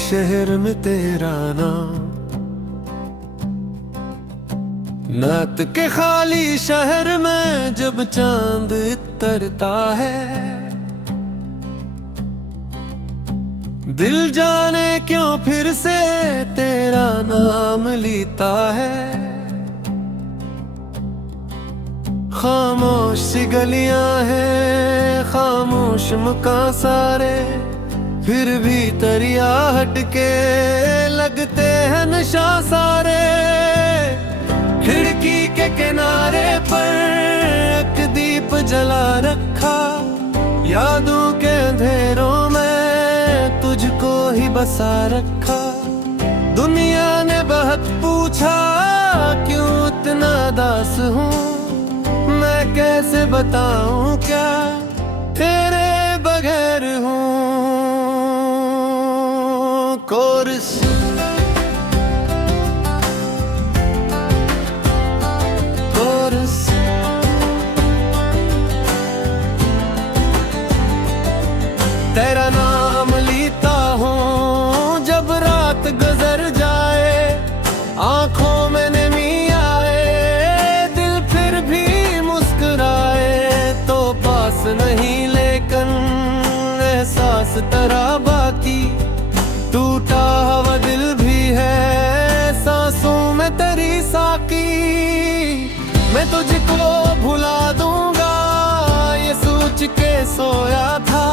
शहर में तेरा नाम, नात के खाली शहर में जब चांद इतरता है, दिल जाने क्यों फिर से तेरा नाम लेता है। खामोश सी गलियां हैं, खामोश मकान सारे, फिर भी दरिया हटके लगते हैं नशा सारे। खिड़की के किनारे पर एक दीप जला रखा, यादों के अंधेरों में तुझको ही बसा रखा। दुनिया ने बहुत पूछा क्यों इतना दास हूँ, मैं कैसे बताऊं क्या तेरे बगैर हूँ। कोरस कोरस तेरा नाम लेता हूँ जब रात गुजर जाए, आंखों में नमी आए, दिल फिर भी मुस्कुराए। तो पास नहीं लेकिन एहसास तेरा बाकी, टूटा हुआ दिल भी है सांसों में तेरी साकी। मैं तुझको भुला दूंगा ये सोच के सोया था,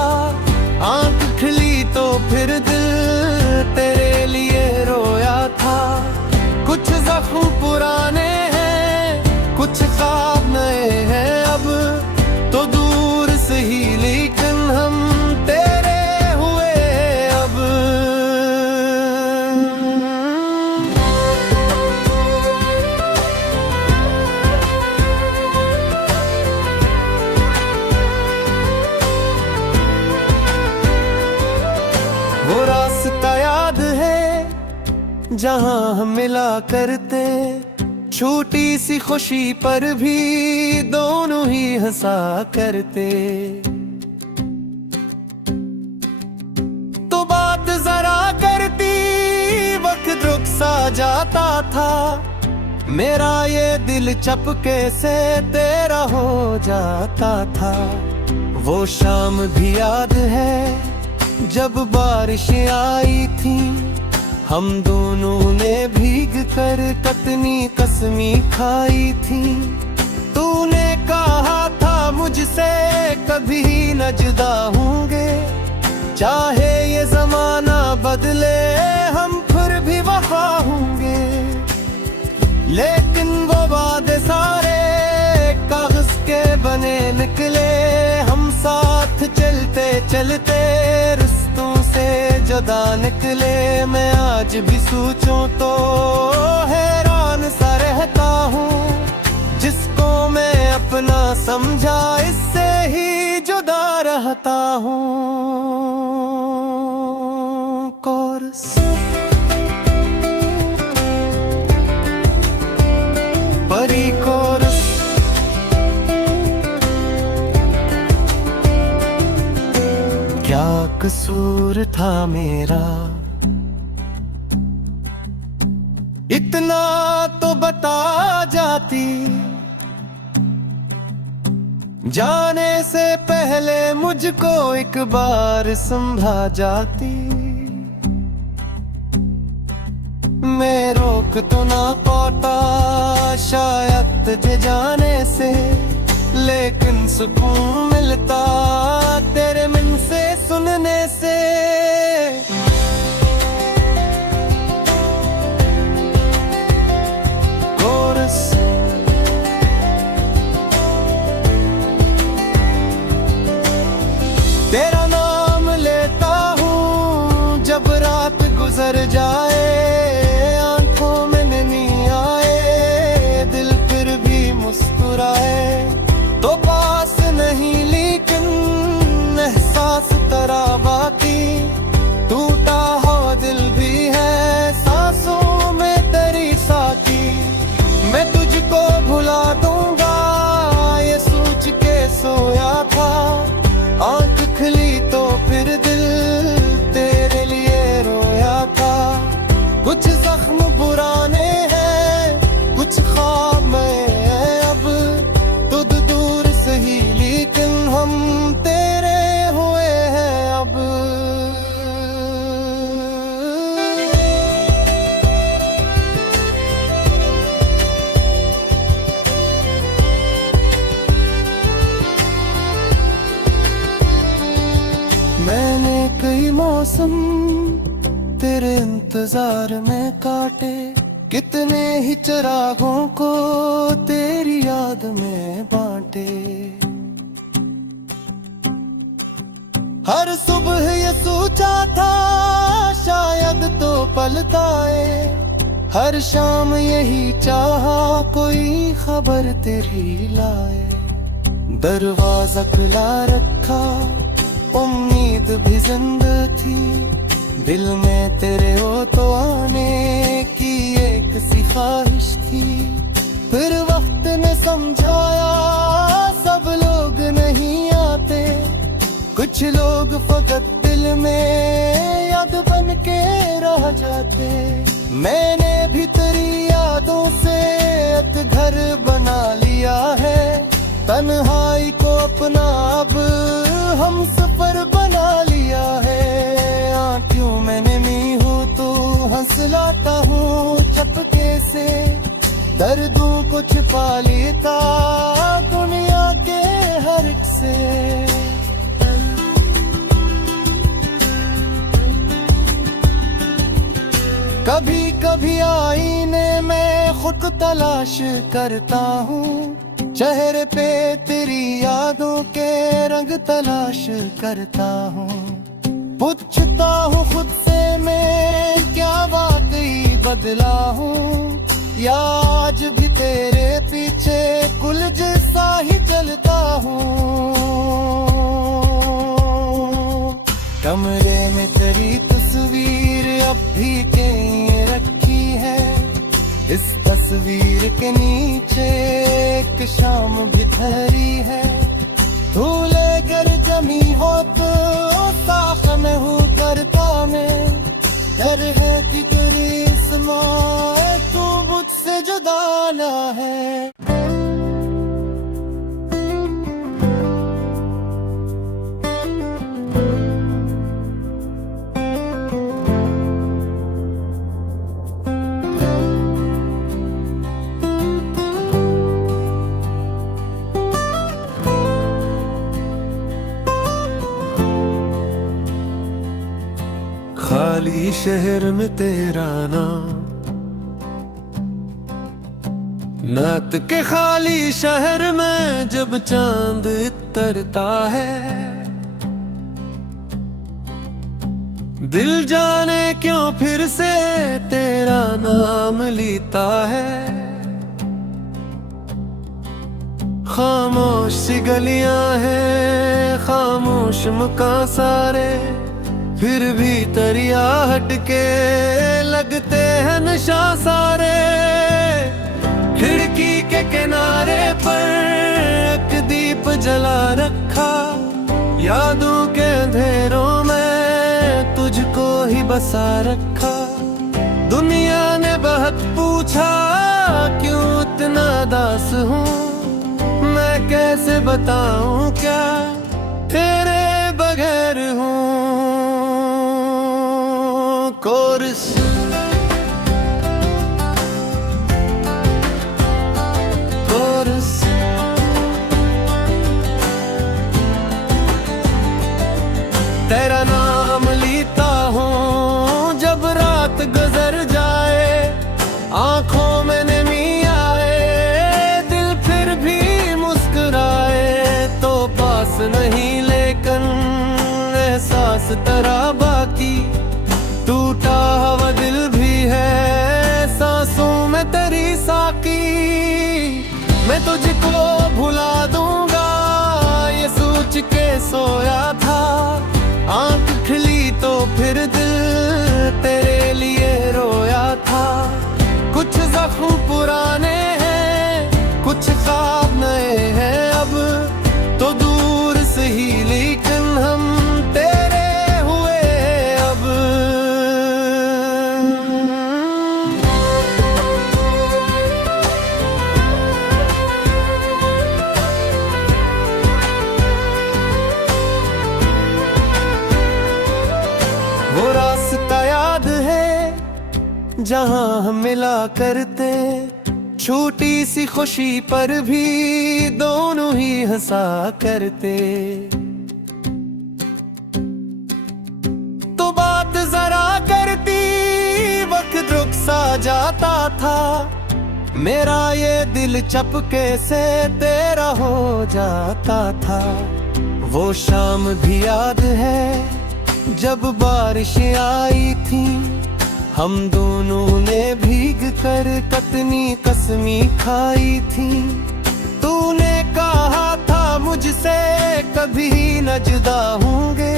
आंख खिली तो फिर दिल तेरे लिए रोया था। कुछ जख्म पुराने हैं, कुछ ख्वाब नए हैं, अब तो दूर से ही लेकिन हम तेरे हुए अब। वो रास्ता याद है जहां हम मिला करते, छोटी सी खुशी पर भी दोनों ही हंसा करते। तो बात जरा करती वक्त रुक सा जाता था, मेरा ये दिल चपके से तेरा हो जाता था। वो शाम भी याद है जब बारिश आई थी, हम दोनों ने भीग कर कतनी कसमी खाई थी। तूने कहा था मुझसे कभी न जुदा होंगे, चाहे ये जमाना बदले हम फिर भी वफा होंगे। लेकिन वो वादे सारे कागज के बने निकले, हम साथ चलते चलते रिश्तों से जुदा निकले। मैं आज भी सोचूं तो हैरान सा रहता हूँ, जिसको मैं अपना समझा इससे ही जुदा रहता हूँ। कोरस परी कोरस क्या कसूर था मेरा, इतना तो बता जाती, जाने से पहले मुझको एक बार समझा जाती। मैं रोक तो ना पाता शायद तुझे जाने से, लेकिन सुकून मिलता तेरे मन से सुनने से। कोरस तेरा नाम लेता हूँ जब रात गुजर जाए, आंखों में नमी आए, दिल फिर भी मुस्कुराए। तो पास नहीं लेकिन एहसास तेरा बाकी, टूटा हुआ दिल भी है सांसों में तेरी साकी। मैं तुझको भुला दूंगा ये सोच के सोया था, आंख खुली तो फिर दिल तेरे लिए रोया मौसम तेरे इंतजार में काटे, कितने ही चिरागों को तेरी याद में बांटे। हर सुबह ये सोचा था शायद तो पलटाए, हर शाम यही चाहा कोई खबर तेरी लाए। दरवाजा खुला रखा, उम्मीद भी जिंदा थी, दिल में तेरे हो तो आने की एक सी ख्वाहिश थी। फिर वक्त ने समझाया सब लोग नहीं आते, कुछ लोग फकत दिल में याद बन के रह जाते। मैंने भी तेरी यादों से एक घर बना लिया है, तन्हाई को अपना अब हम सफर बना लिया है। आँखों में नमी हो तो हंस लाता हूँ चपके से, दर्दों को छिपा लेता दुनिया के हर एक से। कभी कभी आईने में खुद तलाश करता हूँ, चेहरे पे तेरी यादों के रंग तलाश करता हूँ। पूछता हूँ खुद से मैं क्या वाकई बदला हूँ, या आज भी तेरे पीछे कुल जैसा ही चलता हूँ। कमरे में तेरी तस्वीर अब भी कहीं रखी है, इस तस्वीर के नीचे एक शाम भी ठहरी है। धूले गर जमी हो तो साख में हूँ करता मैं, डर है कि तेरी समाए तू मुझसे जुदा ना है। खाली शहर में तेरा नाम, नात के खाली शहर में जब चांद उतरता है, दिल जाने क्यों फिर से तेरा नाम लेता है। खामोश सी गलियां हैं, खामोश मकान सारे, फिर भी तरिया हटके लगते हैं नशा सारे। खिड़की के किनारे पर एक दीप जला रखा, यादों के अंधेरों में तुझको ही बसा रखा। दुनिया ने बहुत पूछा क्यों इतना दास हूँ, मैं कैसे बताऊँ क्या तेरे बगैर हूँ। कोरस कोरस तेरा नाम लेता हूँ जब रात गुजर जाए, आंखों में नमी आए, दिल फिर भी मुस्कुराए। तो पास नहीं लेकिन एहसास तेरा बाकी, टूटा हुआ दिल भी है सांसों में तेरी साकी। मैं तुझको भुला दूंगा ये सोच के सोया था, आंख खिली तो फिर दिल तेरे लिए रोया था। कुछ जख्म पुराने हैं, कुछ ख्वाब नए हैं, अब तो दूर से ही लेकिन हम तेरे हुए अब। वो रास्ता याद है जहाँ हम मिला करते, छोटी सी खुशी पर भी दोनों ही हंसा करते। तो जरा करती वक्त रुक सा जाता था, मेरा ये दिल चपके से तेरा हो जाता था। वो शाम भी याद है जब बारिश आई थी, हम दोनों ने भीग कर कतनी कसमी खाई थी। तूने कहा था मुझसे कभी न जुदा होंगे,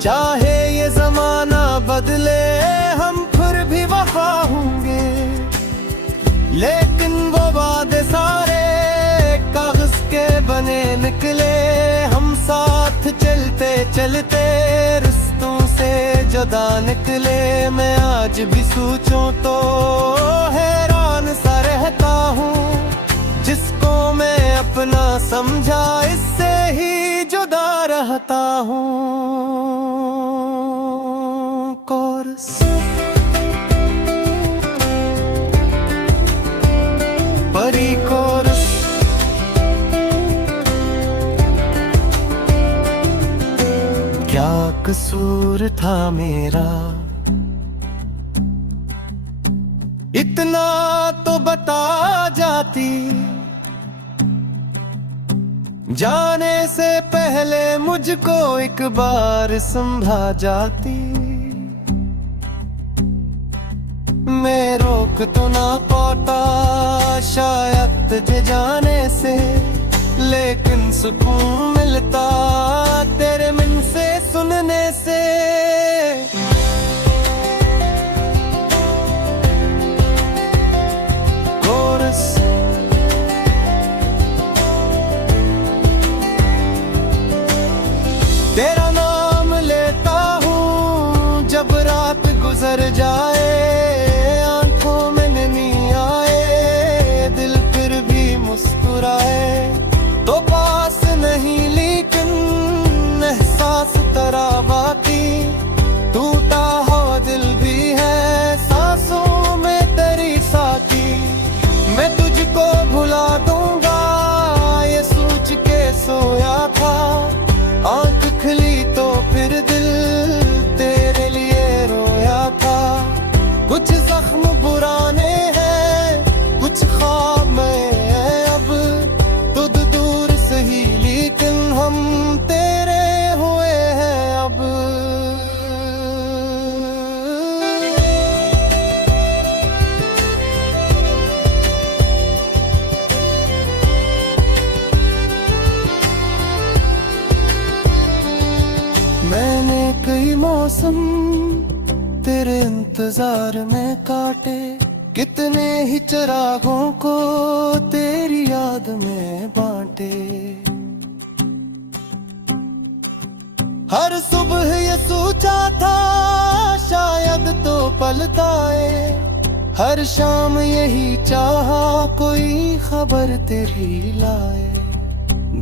चाहे ये जमाना बदले हम फिर भी वफा होंगे। लेकिन वो वादे सारे कागज के बने निकले, हम साथ चलते चलते रिश्तों से जुदा निकले। मैं आज भी सोचूं तो हैरान सा रहता हूँ, जिसको मैं अपना समझा इससे ही जुदा रहता हूँ। कोरस परी कोरस क्या कसूर था मेरा, इतना तो बता जाती, जाने से पहले मुझको एक बार समझा जाती। मैं रोक तो ना पाता शायद तुझे जाने से, लेकिन सुकून मिलता तेरे मन से सुनने से। कोरस तेरा नाम लेता हूँ जब रात गुजर जाए, आंखों में नहीं आए दिल फिर भी मुस्कुराए। तो पास नहीं लेकिन एहसास तराबाती, टूटा हुआ दिल भी है सांसों में तेरी साथी। मैं तुझको भुला दूंगा ये सोच के सोया था, आंख खुली तो फिर दिल तेरे लिए रोया था। कुछ जख्म पुराने हैं कुछ ख्वाब में है अब, तुझ दूर सही लेकिन हम तेरे हुए हैं अब। मैंने कई मौसम तेरे इंतजार में काटे, कितने ही चिरागों को तेरी याद में बांटे। हर सुबह ये सोचा था शायद तो पलटाए, हर शाम यही चाहा कोई खबर तेरी लाए।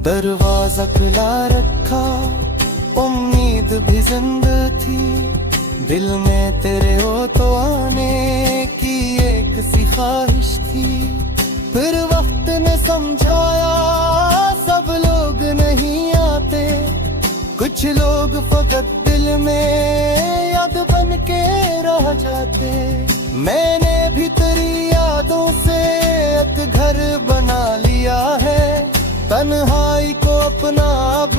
दरवाजा खुला रखा उम्मीद भी जिंदा थी, दिल में तेरे हो तो आने की एक सी ख्वाहिश थी। फिर वक्त ने समझाया सब लोग नहीं आते, कुछ लोग फकत दिल में याद बन के रह जाते। मैंने भी तेरी यादों से एक घर बना लिया है, तन्हाई को अपना अब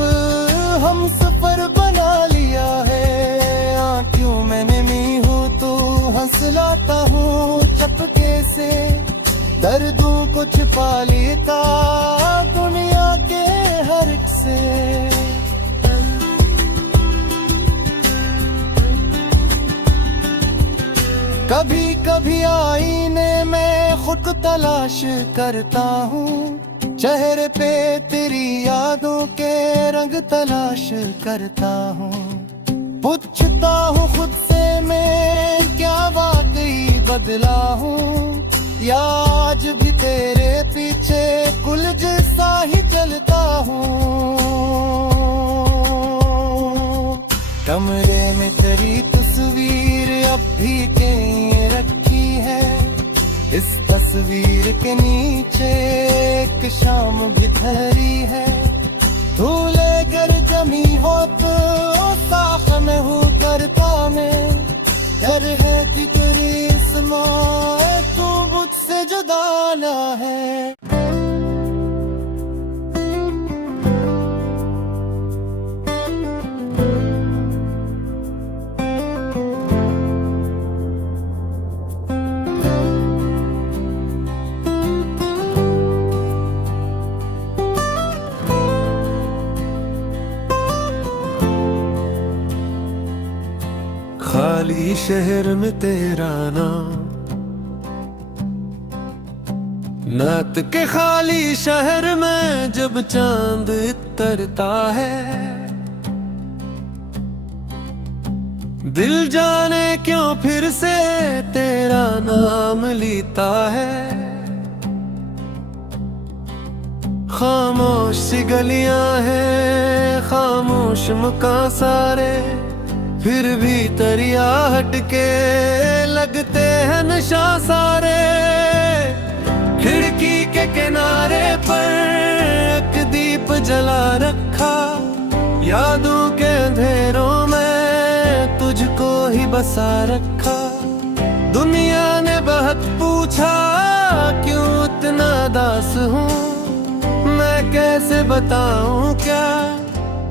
हम सफर बना लिया है। आँखों में नमी हो तो हंस लाता हूँ चपके से, दर्दों को छिपा लेता दुनिया के हर एक से। कभी कभी आईने में खुद तलाश करता हूँ, चेहरे पे तेरी यादों के रंग तलाश करता हूँ। पूछता हूँ खुद से मैं क्या वाकई बदला हूँ, या आज भी तेरे पीछे कुल जैसा ही चलता हूँ। कमरे में तेरी तस्वीर अब भी कहीं रखी है, इस तस्वीर के नीचे एक शाम भी ठहरी है। धूले गर जमी हो तो साख में हूँ करता मैं, है। खाली शहर में तेरा नाम, नात के खाली शहर में जब चांद उतरता है, दिल जाने क्यों फिर से तेरा नाम लेता है। खामोश सी गलियां हैं, खामोश मकान सारे, फिर भी तरिया हटके लगते हैं नशा सारे। खिड़की के किनारे पर एक दीप जला रखा, यादों के अंधेरों में तुझको ही बसा रखा। दुनिया ने बहुत पूछा क्यों इतना दास हूँ, मैं कैसे बताऊँ क्या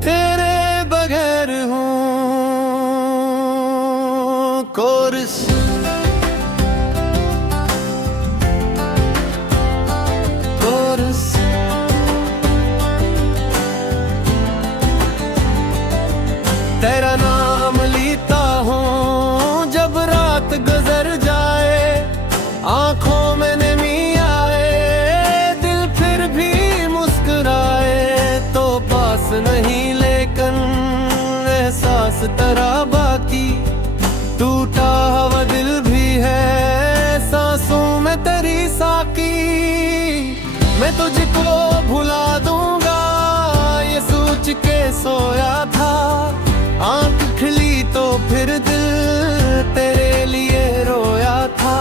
तेरे बगैर हूँ। कोरस कोरस तेरा नाम लेता हूँ जब रात गुजर जाए, आंखों में नमी आए, दिल फिर भी मुस्कुराए। तो पास नहीं लेकिन एहसास तेरा बाकी, टूटा हुआ दिल भी है सांसों में तेरी साकी। मैं तुझको भुला दूंगा ये सोच के सोया था, आंख खुली तो फिर दिल तेरे लिए रोया था।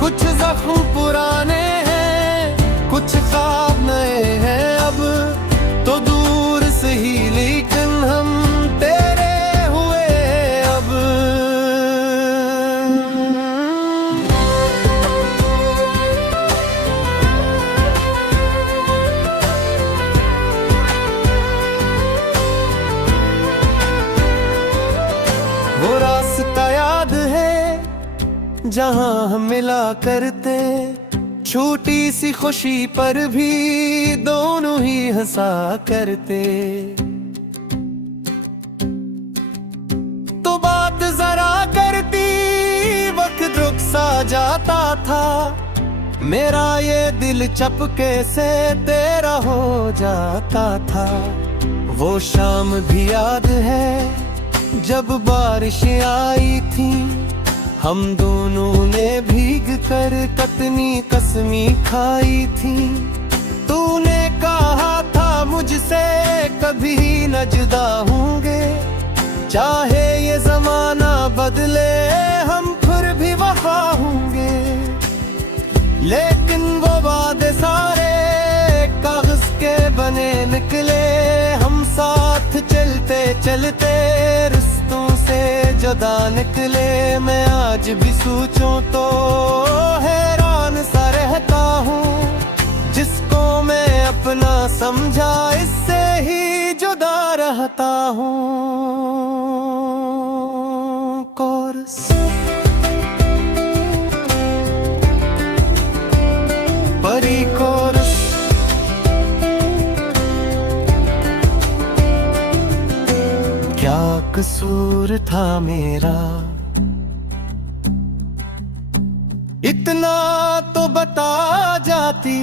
कुछ जख्म पुराने हैं, कुछ ख्वाब नए हैं, अब तो दूर से ही लेकिन हम तेरे हुए अब। वो रास्ता याद है जहां हम मिला करते, छोटी सी खुशी पर भी दोनों ही हंसा करते। तो बात जरा करती वक्त रुक सा जाता था, मेरा ये दिल चपके से तेरा हो जाता था। वो शाम भी याद है जब बारिश आई थी, हम दोनों ने भीग कर कतनी कसमी खाई थी। तूने कहा था मुझसे कभी न जुदा होंगे, चाहे ये जमाना बदले हम फिर भी वफा होंगे। लेकिन वो वादे सारे कागज के बने निकले, हम साथ चलते चलते रिश्तों से जुदा निकले। मैं आज भी सोचूं तो हैरान सा रहता हूँ, जिसको मैं अपना समझा इससे ही जुदा रहता हूँ। कोरस परी कोरस क्या कसूर था मेरा, इतना तो बता जाती,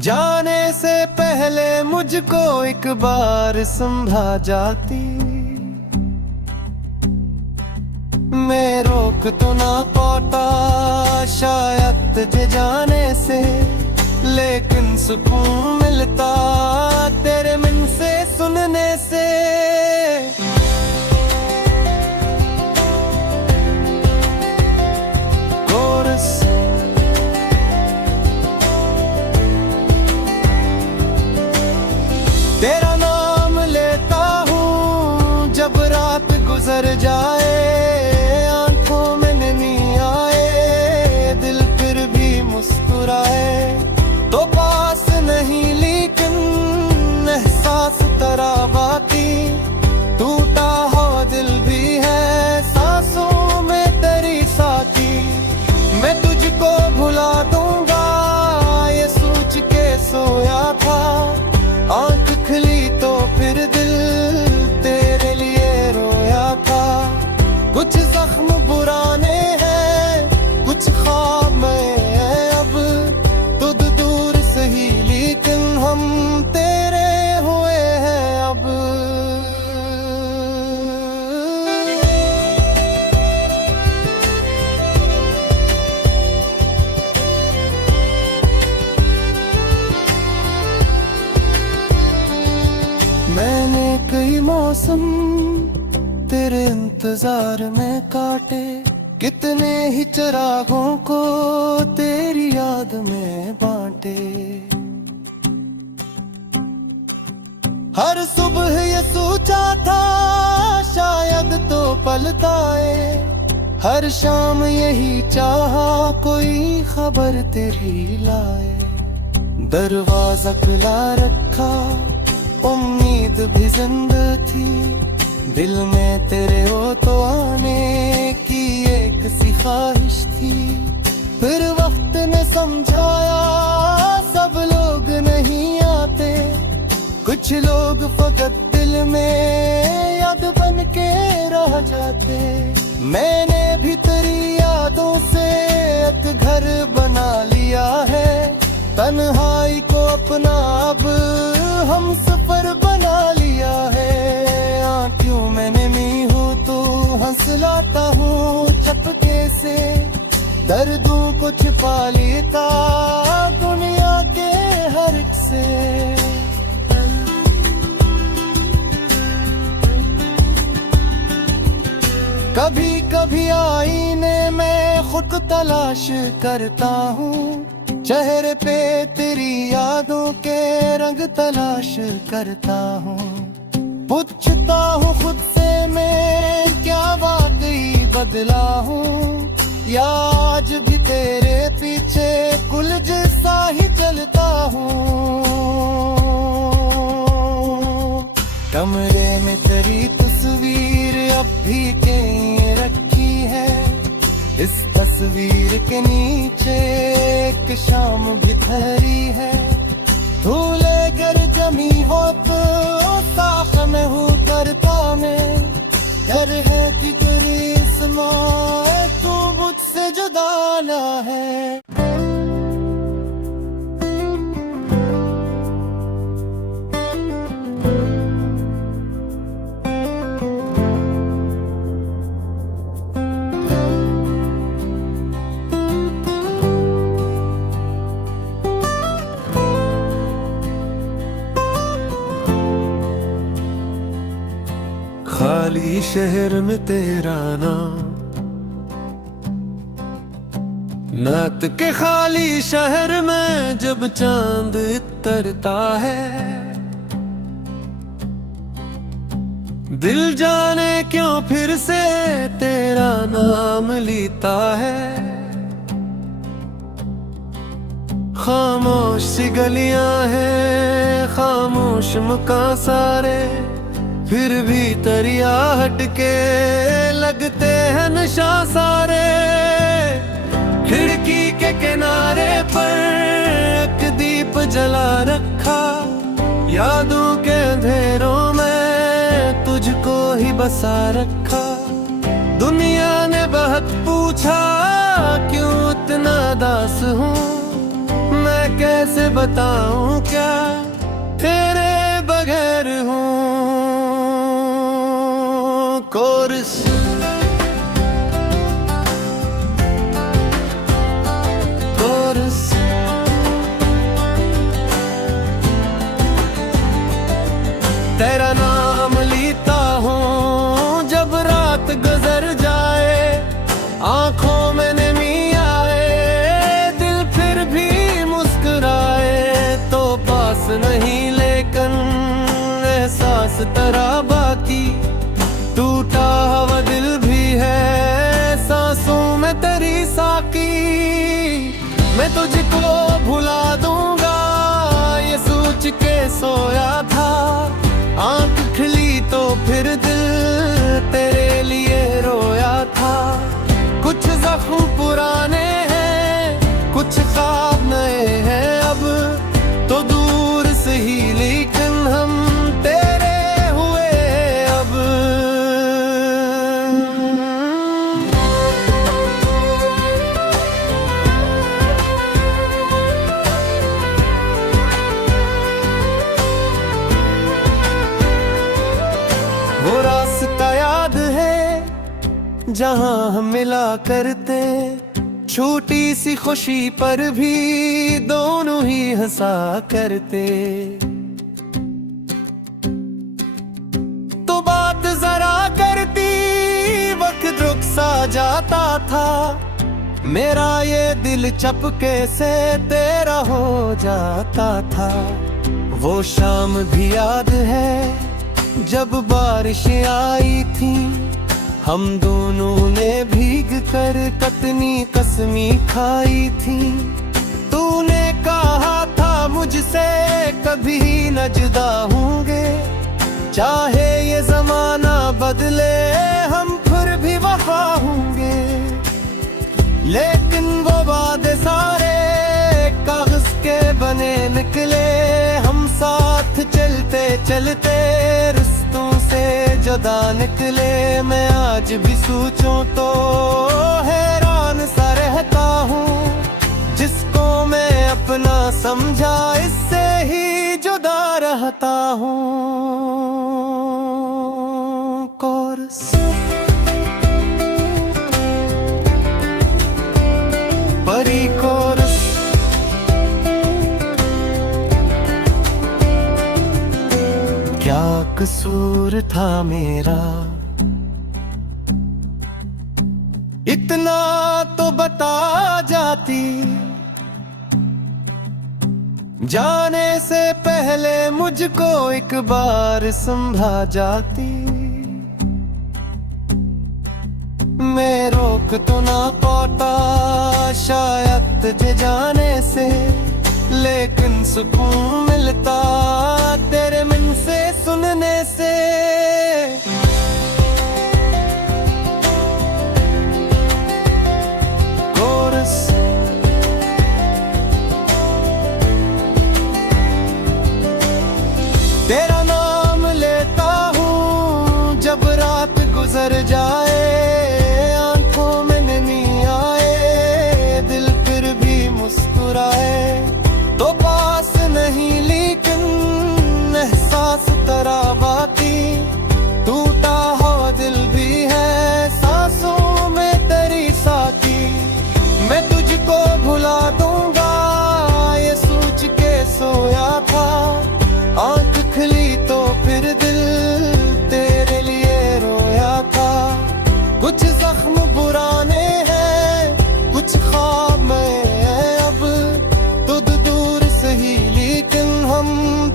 जाने से पहले मुझको एक बार समझा जाती। मैं रोक तो ना पाता शायद तुझे जाने से, लेकिन सुकून मिलता तेरे मन से सुनने से। कोरस तेरा नाम लेता हूँ जब रात गुजर जाए, आंखों में नमी आए, दिल मौसम तेरे इंतजार में काटे, कितने ही चिरागों को तेरी याद में बांटे। हर सुबह ये सोचा था शायद तो पलटाए, हर शाम यही चाहा कोई खबर तेरी लाए। दरवाजा खुला रखा, उम्मीद भी जिंदा थी, दिल में तेरे हो तो आने की एक सी ख्वाहिश थी। फिर वक्त ने समझाया सब लोग नहीं आते, कुछ लोग फकत दिल में याद बन के रह जाते। मैंने भी तेरी यादों से एक घर बना लिया है, तन्हाई को अपना अब हम सफर बना लिया है। आँखों में नमी हो तो हंसलाता हूँ चपके से, दर्दों को छिपा लेता दुनिया के हर एक से। कभी कभी आईने में खुद को तलाश करता हूँ, चेहरे पे तेरी यादों के रंग तलाश करता हूँ। पूछता हूँ खुद से मैं क्या वाकई बदला हूँ, या आज भी तेरे पीछे कुल जैसा ही चलता हूँ। कमरे में तेरी तस्वीर अब भी कहीं रखी है, इस तस्वीर के नीचे एक शाम भी ठहरी है। धूले गर जमी हो तो साख में हूँ करता मैं, डर है कि गुरीस्मां तू मुझसे जुदा ना है। खाली शहर में तेरा नाम, नात के खाली शहर में जब चांद उतरता है, दिल जाने क्यों फिर से तेरा नाम लेता है। खामोश सी गलियां हैं, खामोश मकान सारे, फिर भी तरिया हटके लगते हैं नशा सारे। खिड़की के किनारे पर एक दीप जला रखा, यादों के अंधेरों में तुझको ही बसा रखा। दुनिया ने बहुत पूछा क्यों इतना दास हूँ, मैं कैसे बताऊँ क्या तेरे बगैर हूँ। कोरस कोरस तेरा नाम लेता हूँ जब रात गुजर जाए, आंखों में नमी आए, दिल फिर भी मुस्कुराए। तो पास नहीं लेकिन एहसास तेरा बाकी, टूटा हुआ दिल भी है सांसों में तेरी साकी। मैं तुझको भुला दूंगा ये सोच के सोया था, आंख खिली तो फिर दिल तेरे लिए रोया था। कुछ जख्म पुराने हैं, कुछ ख्वाब नए हैं, अब तो दूर से ही लेकिन हम तेरे हुए अब। वो रास्ता याद है जहां हम मिला करते, छोटी सी खुशी पर भी दोनों ही हंसा करते। तो जरा करती वक्त रुक सा जाता था, मेरा ये दिल चपके से तेरा हो जाता था। वो शाम भी याद है जब बारिश आई थी, हम दोनों ने भीग कर कतनी कसमी खाई थी। तूने कहा था मुझसे कभी न जुदा होंगे, चाहे ये जमाना बदले हम फिर भी वफा होंगे। लेकिन वो वादे सारे कागज के बने निकले, हम साथ चलते चलते रिश्तों से जुदा निकले। मैं आज भी सोचूं तो हैरान सा रहता हूँ, जिसको मैं अपना समझा इससे ही जुदा रहता हूँ। कोरस परी कोरस क्या कसूर था मेरा, इतना तो बता जाती, जाने से पहले मुझको एक बार समझा जाती। मैं रोक तो ना पाता शायद तुझे जाने से, लेकिन सुकून मिलता तेरे मन से सुनने से। कोरस तेरा नाम लेता हूँ जब रात गुजर जाए, आंखों में नहीं आए दिल फिर भी मुस्कुराए। तो पास नहीं लेकिन एहसास तराबाती, टूटा हुआ दिल भी है सांसों में तेरी साथी। मैं तुझको भुला दूंगा ये सोच के सोया था, आंख खुली तो फिर दिल तेरे लिए रोया था। कुछ जख्म पुराने हैं कुछ ख्वाब में है अब, तुझ दूर सही लेकिन हम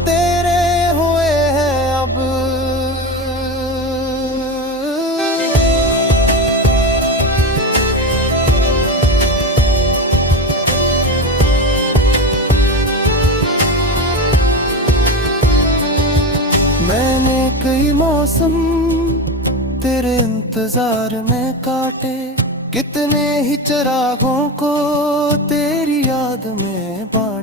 तेरे हुए हैं अब। मैंने कई मौसम तेरे इंतजार में काटे, कितने ही चिरागों को तेरी याद में बांटे।